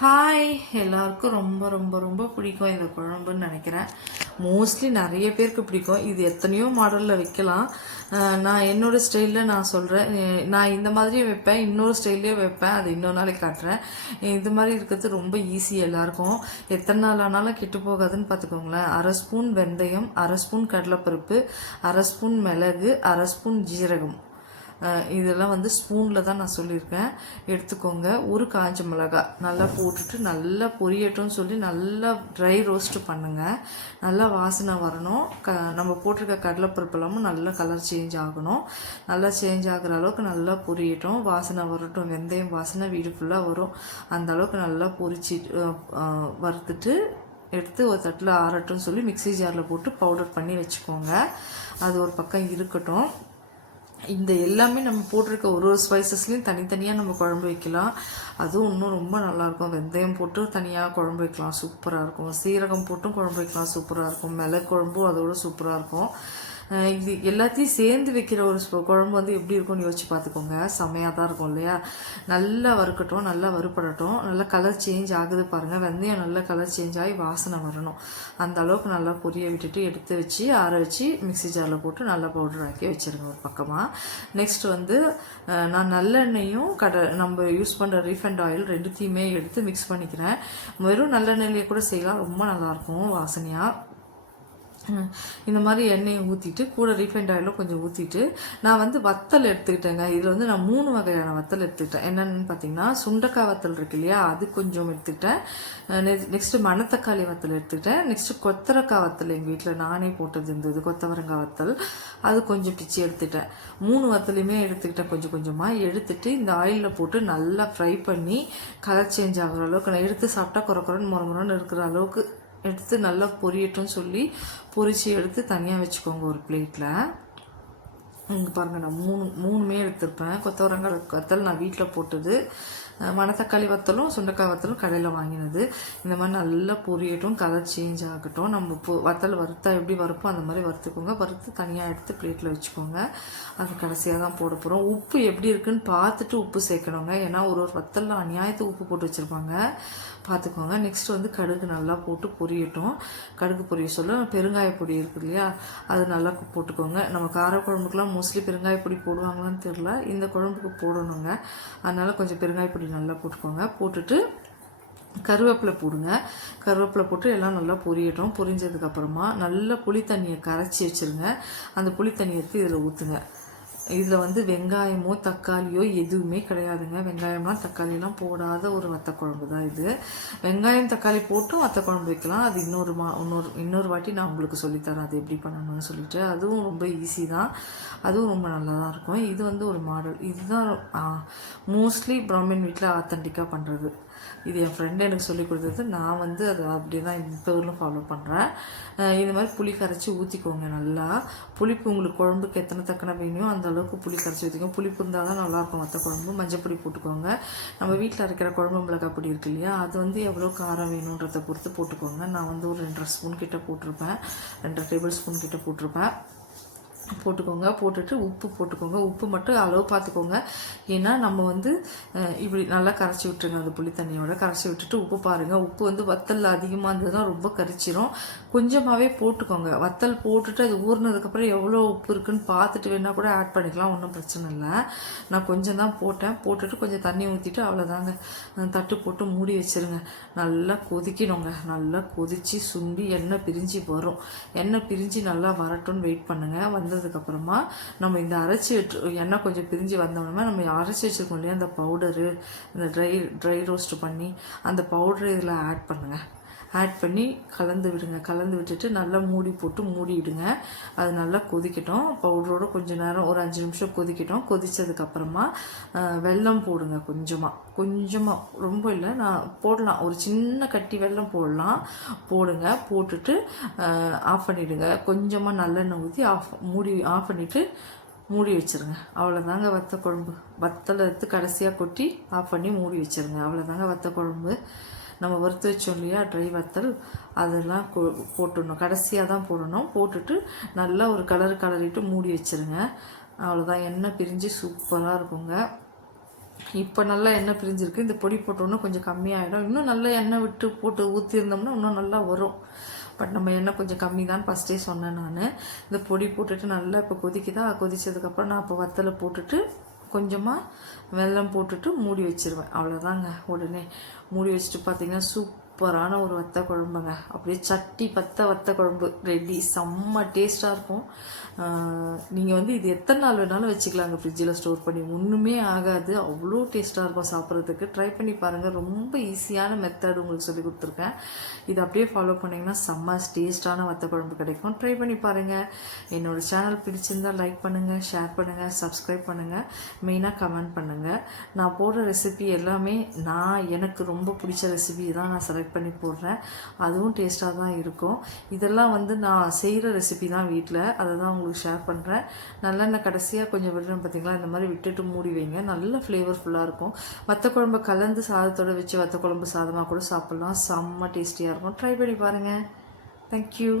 Hi எல்லாருக்கும் ரொம்ப ரொம்ப ரொம்ப பிடிக்கும் இந்த குழம்புன்னு நினைக்கிறேன். மோஸ்ட்லி நிறைய பேருக்கு பிடிக்கும். இது எத்தனையோ மாடலில் வைக்கலாம். நான் என்னோடய ஸ்டைலில் நான் சொல்கிறேன் நான் இந்த மாதிரியும் வைப்பேன் இன்னொரு ஸ்டைல்லையும் வைப்பேன் அது இன்னொரு நாளைக்கு காட்டுறேன். இது மாதிரி இருக்கிறது ரொம்ப ஈஸி எல்லாருக்கும். எத்தனை நாள் ஆனாலும் கெட்டு போகாதுன்னு பார்த்துக்கோங்களேன். அரை ஸ்பூன் வெந்தயம் அரை ஸ்பூன் கடலைப்பருப்பு அரை ஸ்பூன் மிளகு அரை ஸ்பூன் ஜீரகம். இதெல்லாம் வந்து ஸ்பூனில் தான் நான் சொல்லியிருக்கேன். எடுத்துக்கோங்க. ஒரு காஞ்ச மிளகாய் நல்லா போட்டுட்டு நல்லா பொரியட்டும்னு சொல்லி நல்லா ட்ரை ரோஸ்ட் பண்ணுங்கள் நல்லா வாசனை வரணும். க நம்ம போட்டிருக்க கடலைப்பருப்பெல்லாமும் நல்லா கலர் சேஞ்ச் ஆகணும். நல்லா சேஞ்ச் ஆகுற அளவுக்கு நல்லா பொரியட்டும். வாசனை வரட்டும். வெந்தயம் வாசனை வீடு ஃபுல்லாக வரும். அந்த அளவுக்கு நல்லா பொரிச்சு வறுத்துட்டு எடுத்து ஒரு தட்டில் ஆறட்டும்னு சொல்லி மிக்ஸி ஜாரில் போட்டு பவுடர் பண்ணி வச்சுக்கோங்க. அது ஒரு பக்கம் இருக்கட்டும். இந்த எல்லாமே நம்ம போட்டிருக்க ஒரு ஒரு ஸ்பைசஸ்லேயும் தனித்தனியாக நம்ம குழம்பு வைக்கலாம். அதுவும் இன்னும் ரொம்ப நல்லாயிருக்கும். வெந்தயம் போட்டு தனியாக குழம்பு வைக்கலாம். சூப்பராக இருக்கும். சீரகம் போட்டும் குழம்பு வைக்கலாம். சூப்பராக இருக்கும். மிளகு குழம்பும் அதோட சூப்பராக இருக்கும். இது எல்லாத்தையும் சேர்ந்து வைக்கிற ஒரு குழம்பு வந்து எப்படி இருக்கும்னு யோசிச்சு பார்த்துக்கோங்க. செம்மையாக தான் இருக்கும் இல்லையா? நல்லா வறுக்கட்டும் நல்லா வறுப்படட்டும் நல்லா கலர் சேஞ்ச் ஆகுது பாருங்கள் வெந்தயம் நல்லா கலர் சேஞ்ச் ஆகி வாசனை வரணும். அந்த அளவுக்கு நல்லா பொரிய விட்டுட்டு எடுத்து வச்சு ஆற வச்சு மிக்ஸி ஜாரில் போட்டு நல்லா பவுடர் ஆக்கி வச்சிருங்க ஒரு பக்கமாக நெக்ஸ்ட் வந்து நான் நல்லெண்ணெயும் கடை நம்ம யூஸ் பண்ணுற ரீஃபண்ட் ஆயில் ரெண்டுத்தையுமே எடுத்து மிக்ஸ் பண்ணிக்கிறேன். வெறும் நல்லெண்ணெயிலேயே கூட செய்யலாம். ரொம்ப நல்லாயிருக்கும் வாசனையாக இந்த மாதிரி எண்ணெயை ஊற்றிட்டு கூட ரீஃபைண்ட் ஆயிலும் கொஞ்சம் ஊற்றிட்டு நான் வந்து வத்தல் எடுத்துக்கிட்டேங்க. இதில் வந்து நான் மூணு வகையான வத்தல் எடுத்துக்கிட்டேன். என்னென்னு பார்த்தீங்கன்னா சுண்டக்காய் வத்தல் இருக்கு இல்லையா? அது கொஞ்சம் எடுத்துக்கிட்டேன். நெக்ஸ்ட்டு மணத்தக்காளி வத்தல் எடுத்துக்கிட்டேன். நெக்ஸ்ட்டு கொத்தரக்காய் வத்தல் எங்கள் வீட்டில் நானே போட்டது இருந்தது கொத்தவரங்காய் வத்தல். அது கொஞ்சம் பிச்சு எடுத்துட்டேன் மூணு வத்தலையுமே எடுத்துக்கிட்டேன் கொஞ்சம் கொஞ்சமாக எடுத்துட்டு இந்த ஆயிலில் போட்டு நல்லா ஃப்ரை பண்ணி கலர் சேஞ்ச் ஆகிற அளவுக்கு நான் எடுத்து சாப்பிட்டா குறை குறைன்னு முறை முறைன்னு இருக்கிற அளவுக்கு எடுத்து நல்லா பொரியட்டும் சொல்லி பொரித்து எடுத்து தனியாக வச்சுக்கோங்க ஒரு பிளேட்டில் இங்கே பாருங்கள் நான் மூணு மூணுமே எடுத்திருப்பேன். கொத்தவரங்காய் கத்தல் நான் வீட்டில் போட்டது. மணத்தக்காளி வத்தலும் சுண்டைக்காய் வத்தலும் கடையில் வாங்கினது. இந்த மாதிரி நல்லா பொரியட்டும் கலர் சேஞ்ச் ஆகட்டும். நம்ம இப்போ வத்தல் வறுத்தா எப்படி வறுப்போம் அந்த மாதிரி வறுத்துக்கோங்க. வறுத்து தனியாக எடுத்து பிளேட்டில் வச்சுக்கோங்க. அது கடைசியாக தான் போட போகிறோம் உப்பு எப்படி இருக்குன்னு பார்த்துட்டு உப்பு சேர்க்கணுங்க. ஏன்னா ஒரு ஒரு வத்தலில் அநியாயத்துக்கு உப்பு போட்டு வச்சுருப்பாங்க. பார்த்துக்கோங்க. நெக்ஸ்ட் வந்து கடுகு நல்லா போட்டு பொரியட்டும். கடுகு பொரிய சொல்ல பெருங்காய பொடி இருக்குது இல்லையா? அது நல்லா போட்டுக்கோங்க. நம்ம காரக்குழம்புக்கெலாம் மோஸ்ட்லி பெருங்காய பொடி போடுவாங்களான்னு தெரில இந்த குழம்புக்கு போடணுங்க. அதனால் கொஞ்சம் பெருங்காய பொடி நல்லா போட்டுக்கோங்க. போட்டுட்டு கருவேப்பிலை போடுங்க. கருவேப்பிலை போட்டு எல்லாம் நல்லா பொரியட்டும். பொரிஞ்சதுக்கப்புறமா நல்ல புளி தண்ணியை கரைச்சி வச்சுருங்க. அந்த புளி தண்ணியை எடுத்து இதில் ஊற்றுங்க இதில் வந்து வெங்காயமோ தக்காளியோ எதுவுமே கிடையாதுங்க. வெங்காயம்லாம் தக்காளிலாம் போடாத ஒரு வத்த குழம்பு தான் இது. வெங்காயம் தக்காளி போட்டும் வத்த குழம்பு வைக்கலாம். அது இன்னொரு மா இன்னொரு இன்னொரு வாட்டி நான் உங்களுக்கு சொல்லித்தரேன். அது எப்படி பண்ணணும்னு சொல்லிட்டு. அதுவும் ரொம்ப ஈஸி தான். அதுவும் ரொம்ப நல்லா தான் இருக்கும். இது வந்து ஒரு மாடல் இதுதான் மோஸ்ட்லி பிராமின் வீட்டில் ஆத்தன்டிக்காக பண்ணுறது இது என் ஃப்ரெண்டு எனக்கு சொல்லி கொடுத்தது. நான் வந்து அதை அப்படியே தான் இப்போ ஊரில் ஃபாலோ பண்ணுறேன் இது மாதிரி புளி கரைச்சி ஊற்றிக்கோங்க நல்லா. புளிப்பு உங்களுக்கு குழம்புக்கு எத்தனை தக்கன வேணுமோ அந்த அளவுக்கு புளி கரைச்சி ஊற்றிக்கோங்க புளிப்பு இருந்தால் தான் நல்லாயிருக்கும் மற்ற குழம்பு. மஞ்சள் பொடி போட்டுக்கோங்க. நம்ம வீட்டில் இருக்கிற குழம்பு மிளகாய் பொடி இருக்கு இல்லையா? அது வந்து எவ்வளோ காரம் வேணுன்றதை பொறுத்து போட்டுக்கோங்க. நான் வந்து ஒரு ரெண்டரை ஸ்பூன் கிட்ட போட்டிருப்பேன். ரெண்டரை டேபிள் ஸ்பூன் கிட்ட போட்டிருப்பேன். போட்டுக்கோங்க போட்டுட்டு உப்பு போட்டுக்கோங்க. உப்பு மட்டும் அளவு பார்த்துக்கோங்க. ஏன்னா நம்ம வந்து இப்படி நல்லா கரைச்சி விட்டுருங்க அந்த புளி தண்ணியோட. கரைச்சி விட்டுட்டு உப்பு பாருங்கள் உப்பு வந்து வத்தல் அதிகமாக இருந்ததுன்னா ரொம்ப கரிச்சிரும். கொஞ்சமாகவே போட்டுக்கோங்க. வத்தல் போட்டுட்டு அது ஊறினதுக்கப்புறம் எவ்வளோ உப்பு இருக்குன்னு பார்த்துட்டு வேணால் கூட ஆட் பண்ணிக்கலாம். ஒன்றும் பிரச்சனை இல்லை. நான் கொஞ்சம் தான் போட்டேன். போட்டுட்டு கொஞ்சம் தண்ணி ஊற்றிட்டு அவ்வளோதாங்க. தட்டு போட்டு மூடி வச்சிருங்க. நல்லா கொதிக்கணுங்க. நல்லா கொதித்து சுண்டி எண்ணெய் பிரிஞ்சு வரும். எண்ணெய் பிரிஞ்சு நல்லா வரட்டும்னு வெயிட் பண்ணுங்க. வந்ததுக்கப்புறமா நம்ம இந்த அரைச்சி எண்ணெய் கொஞ்சம் பிரிஞ்சு வந்தோம்னா நம்ம அரைச்சி வச்சுருக்கோம் இல்லையா அந்த பவுடரு இந்த ட்ரை ட்ரை ரோஸ்ட் பண்ணி அந்த பவுடரை இதில் ஆட் பண்ணுங்கள் ஆட் பண்ணி கலந்து விடுங்க. கலந்து விட்டுட்டு நல்லா மூடி போட்டு மூடி விடுங்க அது நல்லா கொதிக்கட்டும். பவுடரோடு கொஞ்ச நேரம் ஒரு அஞ்சு நிமிஷம் கொதிக்கட்டும். கொதித்ததுக்கப்புறமா வெல்லம் போடுங்க கொஞ்சமாக கொஞ்சமாக ரொம்ப இல்லை நான் போடலாம். ஒரு சின்ன கட்டி வெல்லம் போடலாம். போடுங்க. போட்டுட்டு ஆஃப் பண்ணிவிடுங்க கொஞ்சமாக நல்லெண்ணெய் ஊற்றி ஆஃப் மூடி ஆஃப் பண்ணிவிட்டு மூடி வச்சுருங்க. அவ்வளோதாங்க வத்த குழம்பு. வத்தலை எடுத்து கடைசியாக கொட்டி ஆஃப் பண்ணி மூடி வச்சிருங்க. அவ்வளோதாங்க வத்த குழம்பு. நம்ம வறுத்து வச்சோம் இல்லையா ட்ரை வத்தல் அதெல்லாம் கொ- போட்டுடணும். கடைசியாக தான் போடணும். போட்டுட்டு நல்லா ஒரு கலர் கலரிட்டு மூடி வச்சிருங்க. அவ்வளோதான் எண்ணெய் பிரிஞ்சு சூப்பராக இருக்குங்க. இப்போ நல்லா எண்ணெய் பிரிஞ்சிருக்கு. இந்த பொடி போட்டோன்னா கொஞ்சம் கம்மியாகிடும் இன்னும் நல்லா எண்ணெய் விட்டு போட்டு ஊற்றிருந்தோம்னா இன்னும் நல்லா வரும். பட் நம்ம எண்ணெய் கொஞ்சம் கம்மி தான் ஃபஸ்ட்டே சொன்னேன் நான். இந்த பொடி போட்டுட்டு நல்லா இப்போ கொதிக்குதா? கொதிச்சதுக்கப்புறம் நான் இப்போ வத்தலை போட்டுட்டு கொஞ்சமாக வெல்லம் போட்டுட்டு மூடி வச்சிருவேன். அவ்வளோதாங்க உடனே. மூடி வச்சுட்டு பார்த்தீங்கன்னா சூப்பரான ஒரு வத்த குழம்புங்க. அப்படியே சட்டி பத்த வத்த குழம்பு. ரெடி செம்ம டேஸ்ட்டாக இருக்கும். நீங்கள் வந்து இது எத்தனை நாள் வேணாலும் வச்சுக்கலாங்க ஃப்ரிட்ஜில் ஸ்டோர் பண்ணி. ஒன்றுமே ஆகாது. அவ்வளோ டேஸ்ட்டாக இருக்கும் சாப்பிட்றதுக்கு. ட்ரை பண்ணி பாருங்கள் ரொம்ப ஈஸியான மெத்தட் உங்களுக்கு சொல்லி கொடுத்துருக்கேன். இது அப்படியே ஃபாலோ பண்ணிங்கன்னா செம்ம டேஸ்ட்டான வத்த குழம்பு கிடைக்கும். ட்ரை பண்ணி பாருங்கள் என்னோட சேனல் பிடிச்சிருந்தா லைக் பண்ணுங்கள் ஷேர் பண்ணுங்கள் சப்ஸ்கிரைப் பண்ணுங்கள் மெயினாக கமெண்ட் பண்ணுங்கள் நான் போடுற ரெசிபி எல்லாமே நான் எனக்கு ரொம்ப பிடிச்ச ரெசிபி தான் நான் செலக்ட் பண்ணி போடுறேன். அதுவும் டேஸ்ட்டாக தான் இருக்கும். இதெல்லாம் வந்து நான் செய்கிற ரெசிபி தான் வீட்டில் அதை தான் உங்களுக்கு ஷேர் பண்ணுறேன் நல்லெண்ணெய் கடைசியாக கொஞ்சம் விடுறேன் பார்த்தீங்களா இந்த மாதிரி விட்டுட்டு மூடி வைங்க. நல்ல ஃப்ளேவர்ஃபுல்லாக இருக்கும். வத்த குழம்பு கலந்து சாதத்தோட வச்சு வத்த குழம்பு சாதமாக கூட சாப்பிட்லாம். செம்ம டேஸ்டியாக இருக்கும். ட்ரை பண்ணி பாருங்கள் தேங்க்யூ